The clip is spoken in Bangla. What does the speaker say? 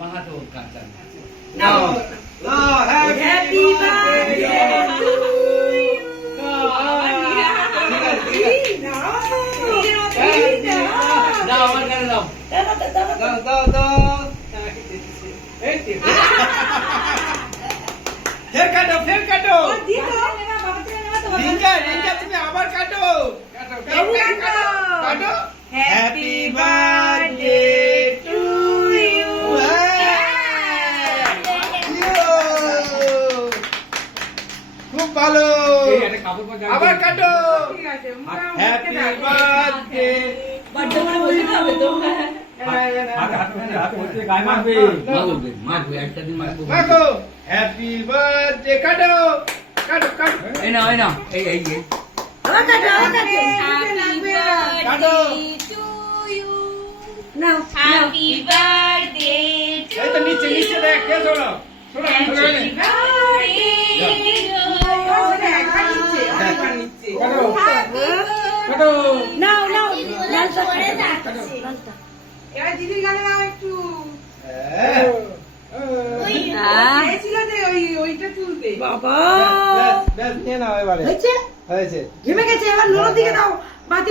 বাহাটো কাঁচা নাও হ্যাপি বার্থডে টু ইউ দাও আমার কাছে দাও দাও ফের কাটো রিঙ্কা তুমি আবার কাটো কাটো হ্যাপি বার্থডে টু ইউ খুব ভালো আবার কাটো হ্যাপি বার্থডে মারবে একটা দিন মারবো মাগো হ্যাপি বার্থডে কাটো কাটো কাটো এই না এই আবার কাটো কাটো নাও Happy birthday to এই তো নিচে দেখ কে শোনো Happy birthday কাটো কাটো নাও এবার দিদির গানে নাও একটু ছিল যে ওইটা তুলতে বাবা ব্যাস নিয়ে নাও এবারে হয়েছে হয়েছে ঘেমে গেছে এবার নোনার দিকে দাও বাতি